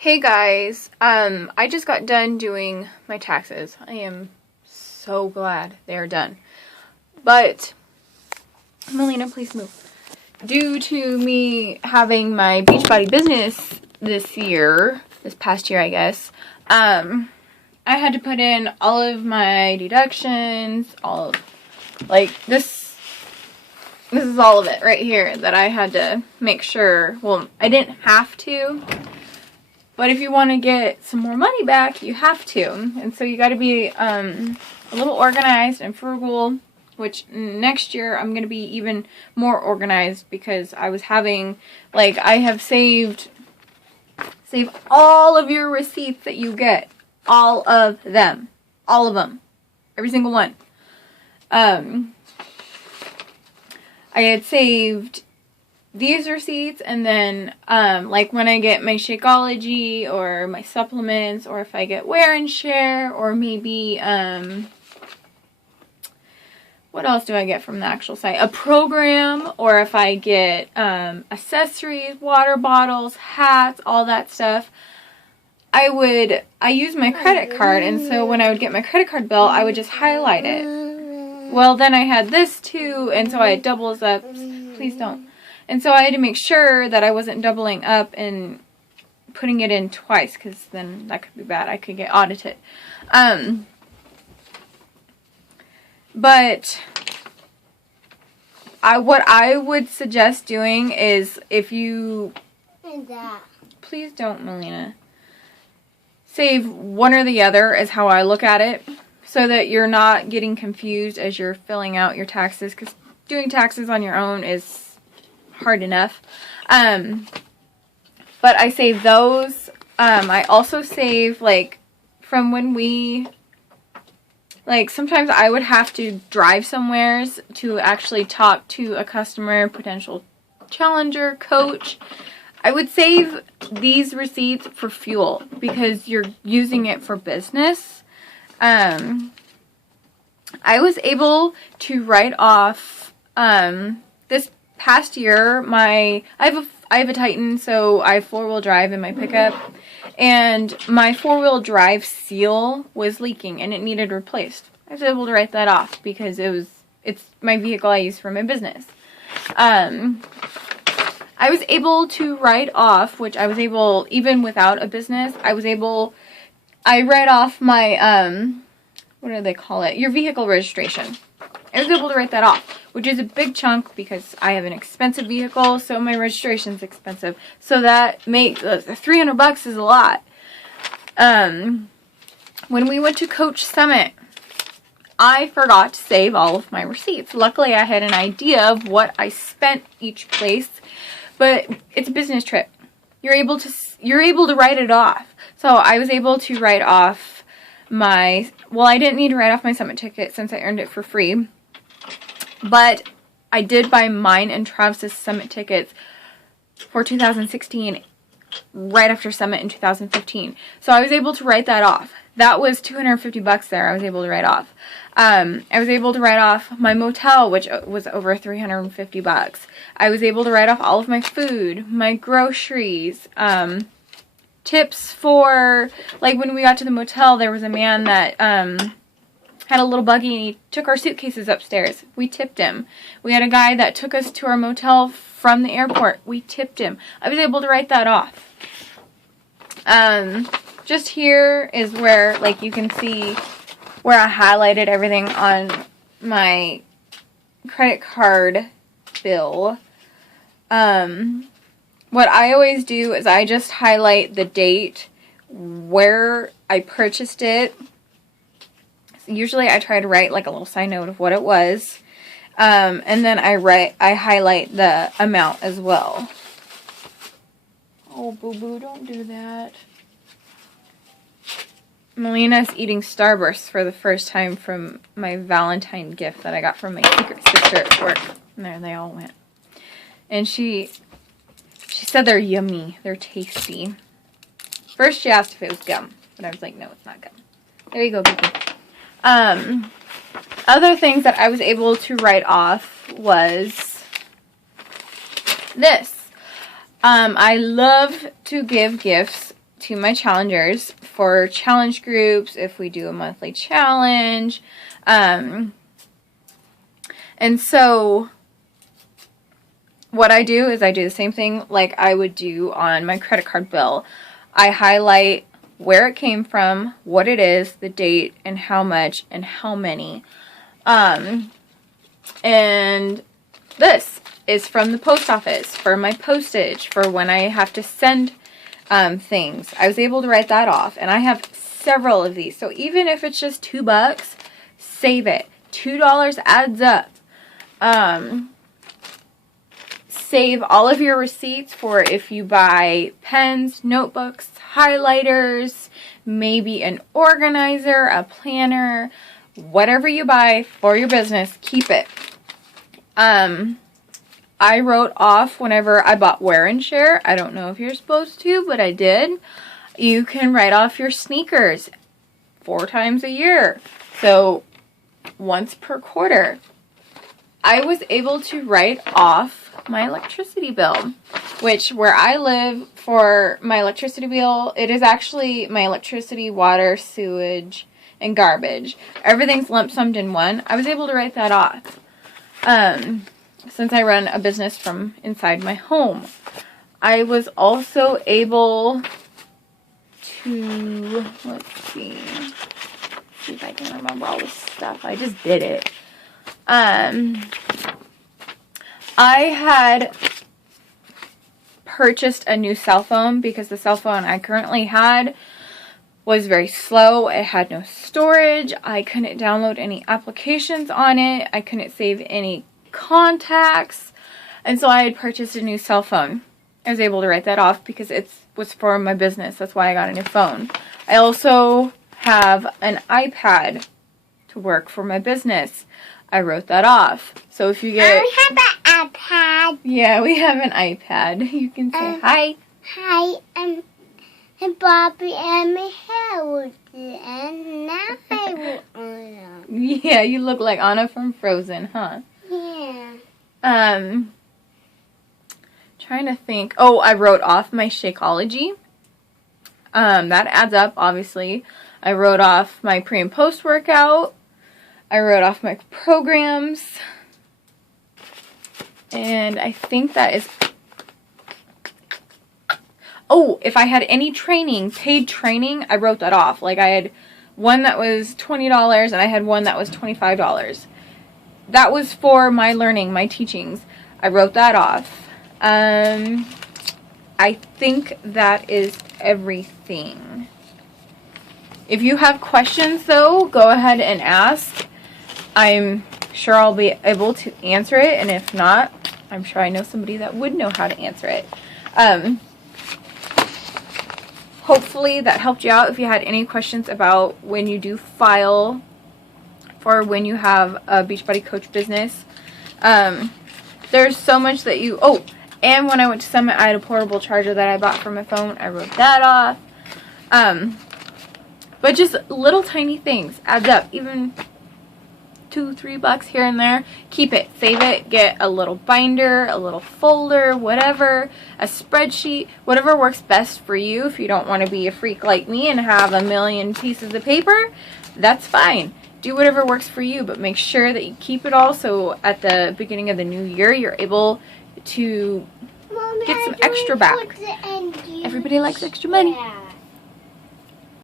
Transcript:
Hey guys, I just got done doing my taxes. I am so glad they are done. But, Melina, please move. Due to me having my Beachbody business this past year, I guess, I had to put in all of my deductions, this is all of it right here that I had to make sure. Well, I didn't have to. But if you want to get some more money back, you have to. And so you got to be a little organized and frugal, which next year I'm going to be even more organized because I was having, I have save all of your receipts that you get. All of them. All of them. Every single one. I had saved these receipts, and then when I get my Shakeology or my supplements, or if I get wear and share, or maybe what else do I get from the actual site? A program, or if I get accessories, water bottles, hats, all that stuff. I use my credit card, and so when I would get my credit card bill, I would just highlight it. Well, then I had this too, and so I had doubles up. Please don't. And so I had to make sure that I wasn't doubling up and putting it in twice, because then that could be bad. I could get audited. But what I would suggest doing is, if you... Please don't, Melina. Save one or the other is how I look at it, so that you're not getting confused as you're filling out your taxes, because doing taxes on your own is hard enough. But I save those. I also save, from when we, sometimes I would have to drive somewheres to actually talk to a customer, potential challenger, coach. I would save these receipts for fuel because you're using it for business. I was able to write off, this past year, I have a Titan, so I have four-wheel drive in my pickup, and my four-wheel drive seal was leaking and it needed replaced. I was able to write that off because it's my vehicle I use for my business. I was able to write off, which I was able, even without a business, I write off my, what do they call it? Your vehicle registration. I was able to write that off, which is a big chunk because I have an expensive vehicle, so my registration's expensive. So that makes $300 is a lot. When we went to Coach Summit, I forgot to save all of my receipts. Luckily, I had an idea of what I spent each place, but it's a business trip. You're able to write it off. So I was able to write off I didn't need to write off my Summit ticket since I earned it for free. But I did buy mine and Travis's Summit tickets for 2016 right after Summit in 2015. So I was able to write that off. That was $250 there I was able to write off. I was able to write off my motel, which was over $350. I was able to write off all of my food, my groceries, tips for, when we got to the motel, there was a man that had a little buggy and he took our suitcases upstairs. We tipped him. We had a guy that took us to our motel from the airport. We tipped him. I was able to write that off. Just here is where, you can see where I highlighted everything on my credit card bill. What I always do is I just highlight the date where I purchased it. Usually I try to write a little side note of what it was. And then I highlight the amount as well. Oh, boo-boo, don't do that. Melina's eating Starburst for the first time from my Valentine gift that I got from my secret sister at work. And there they all went. And she said they're yummy. They're tasty. First she asked if it was gum. But I was like, no, it's not gum. There you go, baby. Other things that I was able to write off was this. I love to give gifts to my challengers for challenge groups, if we do a monthly challenge. And so what I do is I do the same thing like I would do on my credit card bill. I highlight where it came from, what it is, the date, and how much, and how many. And this is from the post office for my postage, for when I have to send things. I was able to write that off, and I have several of these. So even if it's just $2, save it. $2 adds up. Save all of your receipts for if you buy pens, notebooks, highlighters, maybe an organizer, a planner, whatever you buy for your business, keep it. I wrote off whenever I bought Wear and Share. I don't know if you're supposed to, but I did. You can write off your sneakers 4 times a year. So once per quarter. I was able to write off my electricity bill, which where I live for my electricity bill, it is actually my electricity, water, sewage, and garbage. Everything's lump summed in one. I was able to write that off. Since I run a business from inside my home. I was also able to, let's see if I can remember all this stuff. I just did it. I had purchased a new cell phone because the cell phone I currently had was very slow. It had no storage. I couldn't download any applications on it. I couldn't save any contacts, and so I had purchased a new cell phone. I was able to write that off because it was for my business. That's why I got a new phone. I also have an iPad to work for my business. I wrote that off. So if you get... We have an iPad. Yeah, we have an iPad. You can say hi. Hi, I'm Bobby and my hair was and now I will Anna. Yeah, you look like Anna from Frozen, huh? Yeah. Trying to think. Oh, I wrote off my Shakeology. That adds up, obviously. I wrote off my pre and post workout. I wrote off my programs. And I think that is... Oh, if I had any training, paid training, I wrote that off. Like I had one that was $20 and I had one that was $25. That was for my learning, my teachings. I wrote that off. I think that is everything. If you have questions, though, go ahead and ask. I'm sure I'll be able to answer it, and if not, I'm sure I know somebody that would know how to answer it. Hopefully that helped you out if you had any questions about when you do file for when you have a Beachbody Coach business. There's so much that you... Oh, and when I went to Summit, I had a portable charger that I bought for my phone. I wrote that off. But just little tiny things adds up. Even $2-3 here and there. Keep it. Save it. Get a little binder, a little folder, whatever. A spreadsheet. Whatever works best for you. If you don't want to be a freak like me and have a million pieces of paper, that's fine. Do whatever works for you, but make sure that you keep it all so at the beginning of the new year you're able to Mommy, get some extra back. Everybody likes extra money. Yeah.